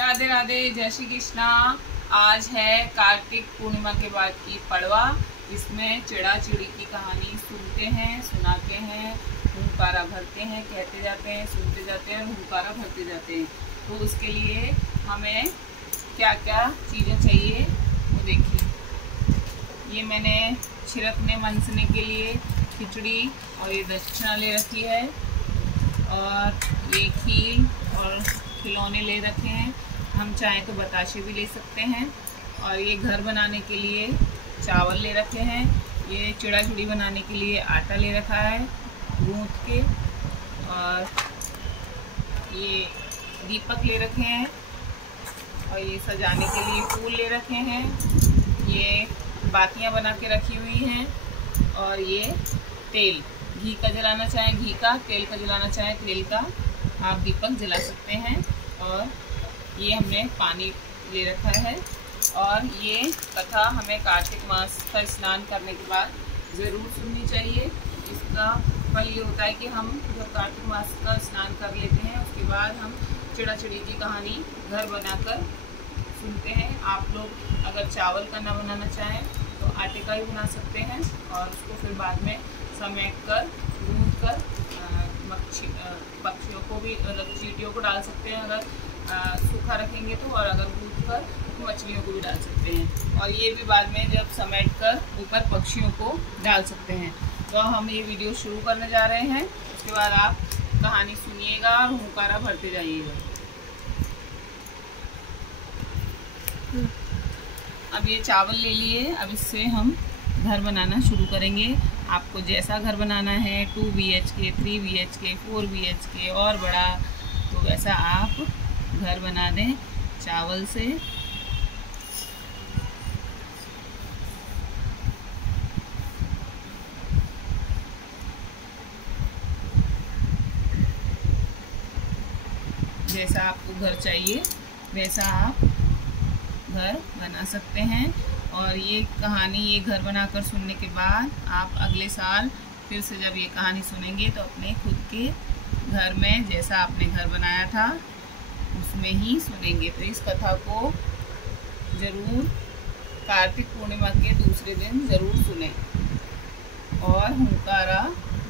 राधे राधे, जय श्री कृष्णा। आज है कार्तिक पूर्णिमा के बाद की पड़वा। इसमें चिड़ा चिड़ी की कहानी सुनते हैं, सुनाते हैं, हुंकारा भरते हैं, कहते जाते हैं, सुनते जाते हैं और हुंकारा भरते जाते हैं। तो उसके लिए हमें क्या क्या चीज़ें चाहिए वो देखिए। ये मैंने छिड़कने मनसने के लिए खिचड़ी और ये दक्षिणा ले रखी है और ये खील और खिलौने ले रखे हैं। हम चाहें तो बताशे भी ले सकते हैं। और ये घर बनाने के लिए चावल ले रखे हैं। ये चिड़ा चिड़ी बनाने के लिए आटा ले रखा है गूंथ के। और ये दीपक ले रखे हैं और ये सजाने के लिए फूल ले रखे हैं। ये बातियां बना के रखी हुई हैं और ये तेल, घी का जलाना चाहें घी का, तेल का जलाना चाहें तेल का, आप दीपक जला सकते हैं। और ये हमने पानी ले रखा है। और ये कथा हमें कार्तिक मास का स्नान करने के बाद ज़रूर सुननी चाहिए। इसका फल ये होता है कि हम जब कार्तिक मास का स्नान कर लेते हैं उसके बाद हम चिड़ा चिड़ी की कहानी घर बनाकर सुनते हैं। आप लोग अगर चावल का ना बनाना चाहें तो आटे का ही बना सकते हैं और उसको फिर बाद में समेट कर गूंथ कर पक्षियों को भी, चींटियों को डाल सकते हैं अगर सूखा रखेंगे तो, और अगर गूंथ कर तो मछलियों को भी डाल सकते हैं। और ये भी बाद में जब समेट कर ऊपर पक्षियों को डाल सकते हैं। तो हम ये वीडियो शुरू करने जा रहे हैं। उसके बाद आप कहानी सुनिएगा और हुंकारा भरते जाइएगा। अब ये चावल ले लिए, अब इससे हम घर बनाना शुरू करेंगे। आपको जैसा घर बनाना है 2 BHK, 3 BHK, 4 BHK और बड़ा, तो वैसा आप घर बना दें चावल से। जैसा आपको घर चाहिए वैसा आप घर बना सकते हैं। और ये कहानी, ये घर बनाकर सुनने के बाद आप अगले साल फिर से जब ये कहानी सुनेंगे तो अपने खुद के घर में जैसा आपने घर बनाया था उसमें ही सुनेंगे। तो इस कथा को ज़रूर कार्तिक पूर्णिमा के दूसरे दिन ज़रूर सुनें और हुंकारा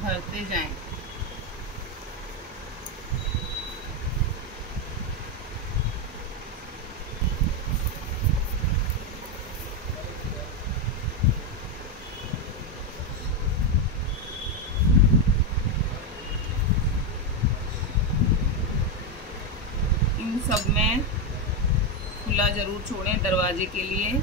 भरते जाएं। इन सब में खुला ज़रूर छोड़ें दरवाजे के लिए।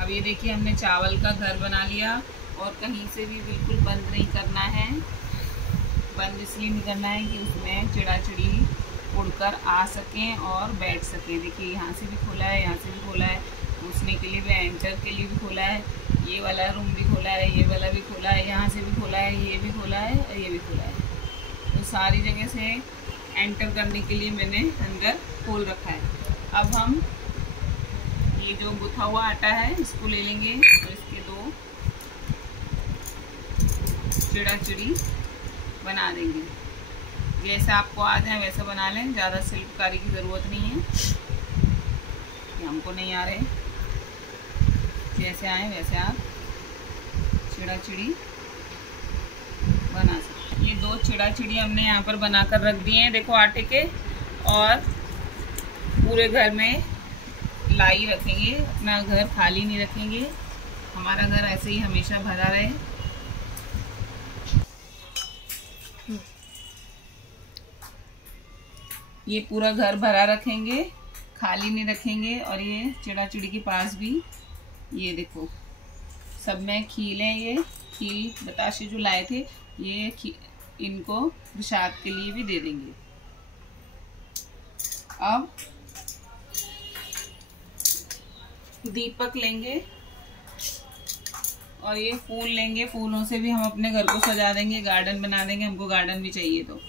अब ये देखिए हमने चावल का घर बना लिया और कहीं से भी बिल्कुल बंद नहीं करना है। बंद इसलिए नहीं करना है कि उसमें चिड़ा चिड़ी उड़कर आ सकें और बैठ सकें। देखिए यहाँ से भी खोला है, यहाँ से भी खोला है, घुसने के लिए भी, एंटर के लिए भी खोला है, ये वाला रूम भी खोला है, ये वाला भी खोला है, यहाँ से भी खोला है, ये भी खोला है और ये भी खोला है। तो सारी जगह से एंटर करने के लिए मैंने अंदर खोल रखा है। अब हम ये जो गुथा हुआ आटा है इसको ले लेंगे और इसके 2 चिड़ा चिड़ी बना देंगे। जैसा आपको आ जाए वैसा बना लें, ज़्यादा शिल्पकारी की ज़रूरत नहीं है, ये हमको नहीं आ रहे। जैसे आए वैसे आप चिड़ा चिड़ी बना सकते हैं। ये 2 चिड़ा चिड़ी हमने यहाँ पर बनाकर रख दिए हैं, देखो आटे के। और पूरे घर में लाई रखेंगे, अपना घर खाली नहीं रखेंगे, हमारा घर ऐसे ही हमेशा भरा रहे। ये पूरा घर भरा रखेंगे, खाली नहीं रखेंगे। और ये चिड़ा चिड़ी के पास भी ये देखो सब में खील है, ये खील बताशे जो लाए थे ये इनको प्रसाद के लिए भी दे देंगे। अब दीपक लेंगे और ये फूल लेंगे, फूलों से भी हम अपने घर को सजा देंगे, गार्डन बना देंगे। हमको गार्डन भी चाहिए तो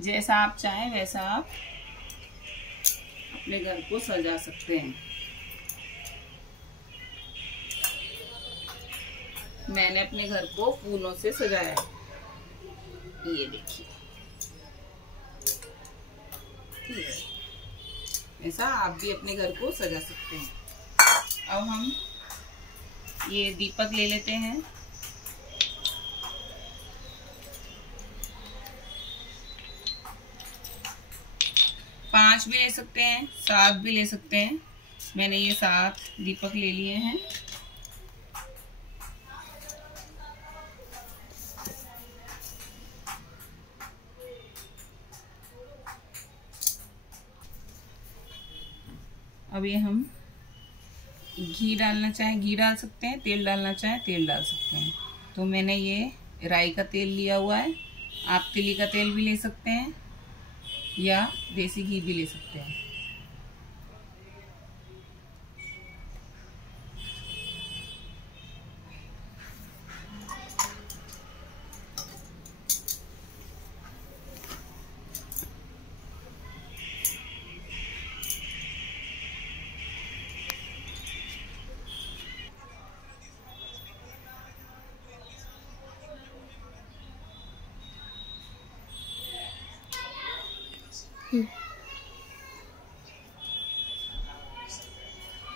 जैसा आप चाहें वैसा आप अपने घर को सजा सकते हैं। मैंने अपने घर को फूलों से सजाया है, ये देखिए। ऐसा आप भी अपने घर को सजा सकते हैं। अब हम ये दीपक ले लेते हैं। पांच भी ले सकते हैं, 7 भी ले सकते हैं। मैंने ये 7 दीपक ले लिए हैं। अब ये हम घी डालना चाहें घी डाल सकते हैं, तेल डालना चाहें तेल डाल सकते हैं। तो मैंने ये राई का तेल लिया हुआ है। आप तिली का तेल भी ले सकते हैं या देसी घी भी ले सकते हैं।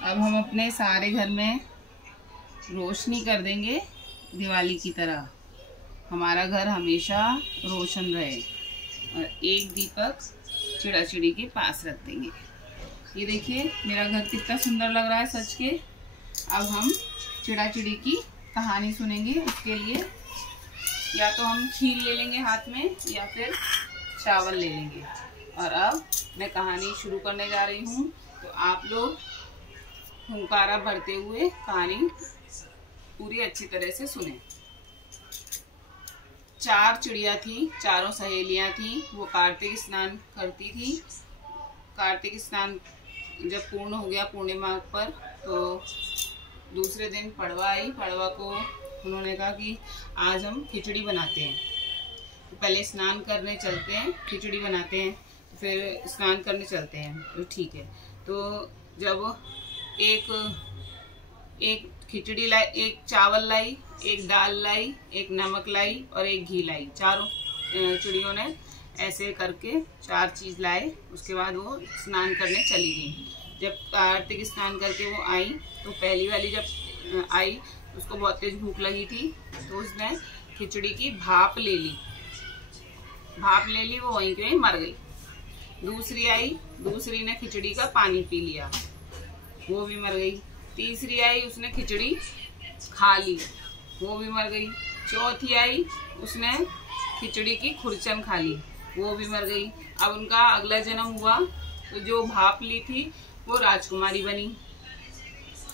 अब हम अपने सारे घर में रोशनी कर देंगे दिवाली की तरह। हमारा घर हमेशा रोशन रहे। और एक दीपक चिड़ा चिड़ी के पास रख देंगे। ये देखिए मेरा घर कितना सुंदर लग रहा है सच के। अब हम चिड़ा चिड़ी की कहानी सुनेंगे। उसके लिए या तो हम खीर ले लेंगे हाथ में या फिर चावल ले लेंगे। और अब मैं कहानी शुरू करने जा रही हूँ, तो आप लोग हुंकारा भरते हुए कहानी पूरी अच्छी तरह से सुने। 4 चिड़िया थी, चारों सहेलियां थी। वो कार्तिक स्नान करती थी। कार्तिक स्नान जब पूर्ण हो गया पूर्णिमा पर, तो दूसरे दिन पड़वा आई। पड़वा को उन्होंने कहा कि आज हम खिचड़ी बनाते हैं। तो पहले स्नान करने चलते हैं, खिचड़ी बनाते हैं, फिर स्नान करने चलते हैं। तो ठीक है। तो जब एक खिचड़ी लाई, एक चावल लाई, एक दाल लाई, एक नमक लाई और एक घी लाई। चारों चिड़ियों ने ऐसे करके 4 चीज लाए। उसके बाद वो स्नान करने चली गई। जब कार्तिक स्नान करके वो आई, तो पहली वाली जब आई उसको बहुत तेज भूख लगी थी, तो उसने खिचड़ी की भाप ले ली। वो वहीं के वहीं मर गई। दूसरी आई, दूसरी ने खिचड़ी का पानी पी लिया, वो भी मर गई। तीसरी आई, उसने खिचड़ी खा ली, वो भी मर गई। चौथी आई, उसने खिचड़ी की खुरचन खा ली, वो भी मर गई। अब उनका अगला जन्म हुआ, तो जो भाप ली थी वो राजकुमारी बनी,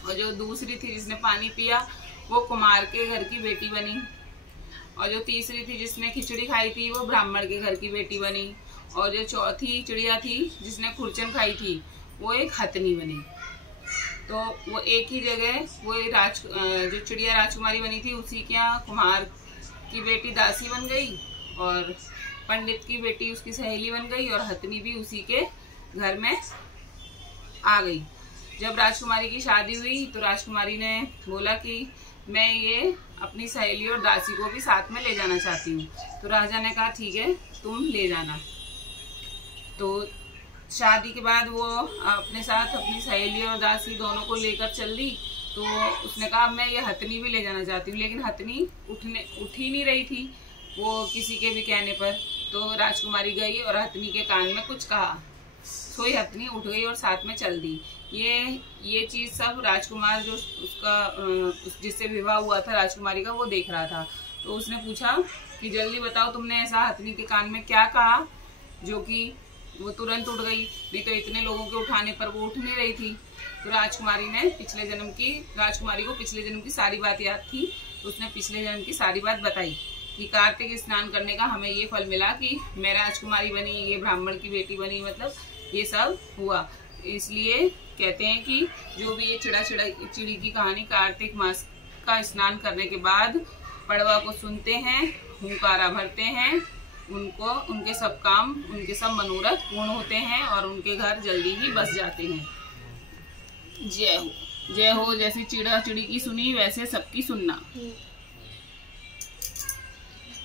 और जो दूसरी थी जिसने पानी पिया वो कुमार के घर की बेटी बनी, और जो तीसरी थी जिसने खिचड़ी खाई थी वो ब्राह्मण के घर की बेटी बनी, और जो चौथी चिड़िया थी जिसने खुरचन खाई थी वो एक हथनी बनी। तो वो एक ही जगह वो जो चिड़िया राजकुमारी बनी थी उसी के यहाँ कुम्हार की बेटी दासी बन गई, और पंडित की बेटी उसकी सहेली बन गई, और हथनी भी उसी के घर में आ गई। जब राजकुमारी की शादी हुई तो राजकुमारी ने बोला कि मैं ये अपनी सहेली और दासी को भी साथ में ले जाना चाहती हूँ। तो राजा ने कहा ठीक है तुम ले जाना। तो शादी के बाद वो अपने साथ अपनी सहेली और दासी दोनों को लेकर चल दी। तो उसने कहा मैं ये हथनी भी ले जाना चाहती हूँ, लेकिन हथनी उठ ही नहीं रही थी वो किसी के भी कहने पर। तो राजकुमारी गई और हथनी के कान में कुछ कहा, सोई हथनी उठ गई और साथ में चल दी। ये चीज सब राजकुमार जो जिससे विवाह हुआ था राजकुमारी का, वो देख रहा था। तो उसने पूछा कि जल्दी बताओ तुमने ऐसा हथनी के कान में क्या कहा जो कि वो तुरंत उठ गई, नहीं तो इतने लोगों के उठाने पर वो उठ नहीं रही थी। तो राजकुमारी को पिछले जन्म की सारी बात याद थी। तो उसने पिछले जन्म की सारी बात बताई कि कार्तिक स्नान करने का हमें ये फल मिला कि मैं राजकुमारी बनी, ये ब्राह्मण की बेटी बनी, मतलब ये सब हुआ। इसलिए कहते हैं कि जो भी ये चिड़ी की कहानी कार्तिक मास का स्नान करने के बाद पड़वा को सुनते हैं, हुंकारा भरते हैं, उनके सब मनोरथ पूर्ण होते हैं और उनके घर जल्दी ही बस जाते हैं। जय हो। जय हो। जैसे चिड़ा चिड़ी की सुनी वैसे सबकी सुनना।